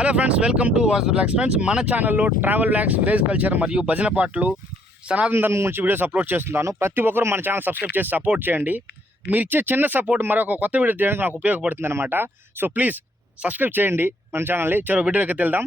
Hello friends welcome to వాజ్ vlogs friends మన ఛానల్లో ట్రావెల్ బ్లాగ్స్ విలేజ్ కల్చర్ మరియు భజన పాటలు సనాతన ధర్మం గురించి వీడియోస్ అప్లోడ్ చేస్తున్నాను. ప్రతి ఒక్కరు మన ఛానల్ సబ్స్క్రైబ్ చేసి సపోర్ట్ చేయండి. మీరు ఇచ్చే చిన్న సపోర్ట్ మరొక కొత్త వీడియో చేయడానికి నాకు ఉపయోగపడుతుంది అనమాట సో ప్లీజ్ సబ్స్క్రైబ్ చేయండి మన ఛానల్ని చలో వీడియోకి వెళ్దాం.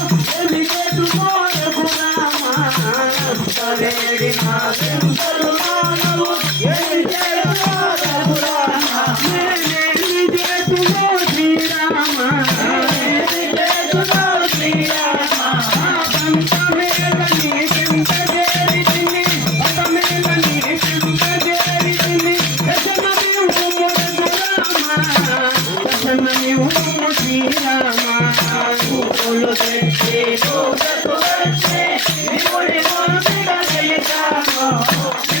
ముందుట వెళ్తాను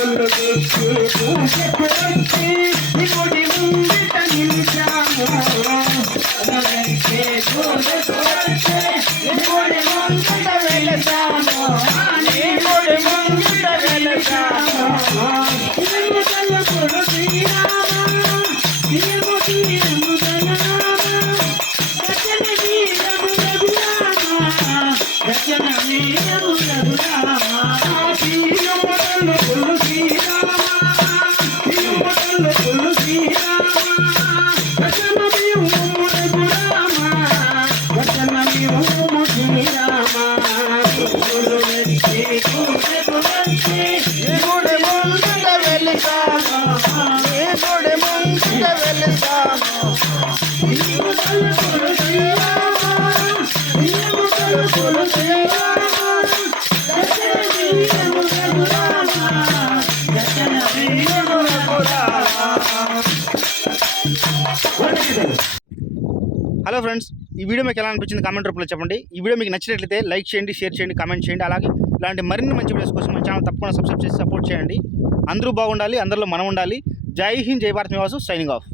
దశరథీయము హలో ఫ్రెండ్స్ ఈ వీడియో మీకు ఎలా అనిపించింది కామెంట్ రూపంలో చెప్పండి. ఈ వీడియో మీకు నచ్చినట్లయితే లైక్ చేయండి షేర్ చేయండి కామెంట్ చేయండి. అలాగే ఇలాంటి మరిన్ని మంచి వీడియోస్ కోసం మన ఛానల్ తప్పకుండా సబ్స్క్రైబ్ చేసి సపోర్ట్ చేయండి. అందరూ బాగుండాలి అందరిలో మనం ఉండాలి. జై హింద్ జై భారత్ నివాసు సైనింగ్ ఆఫ్